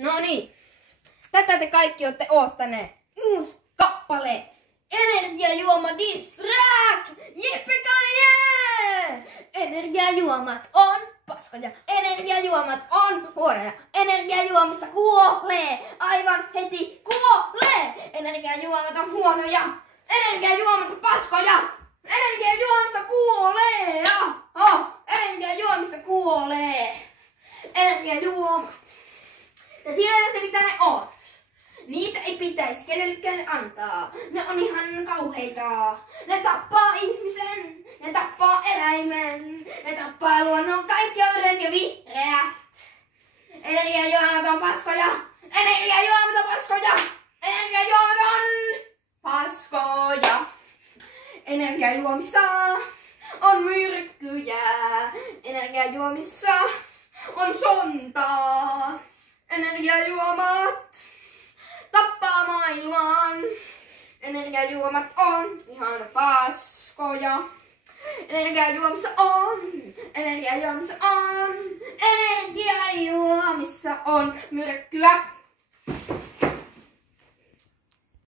No niin, tätä te kaikki olette oottaneet. Uusi kappale. Energiajuoma Diss Track! Jippikaje! Energiajuomat on paskoja. Energiajuomat on huonoja. Energiajuomista kuolee. Aivan heti kuolee. Energiajuomat on huonoja. Energiajuomat on paskoja. Energiajuomista kuolee. Energiajuomista kuolee. Energiajuomat. Te tiedätte mitä ne on. Niitä ei pitäisi kenellekään antaa. Ne on ihan kauheita. Ne tappaa ihmisen. Ne tappaa eläimen. Ne tappaa luonnon kaikkeuden ja vihreät. Energiajuomat on paskoja. Energiajuomat on paskoja. Energiajuomat on paskoja. Energiajuomissa on myrkkyjä. Energiajuomissa on sontaa. Energiajuomat tappaa maailman. Energiajuomat on ihan paskoja. Energiajuomissa on myrkkyä.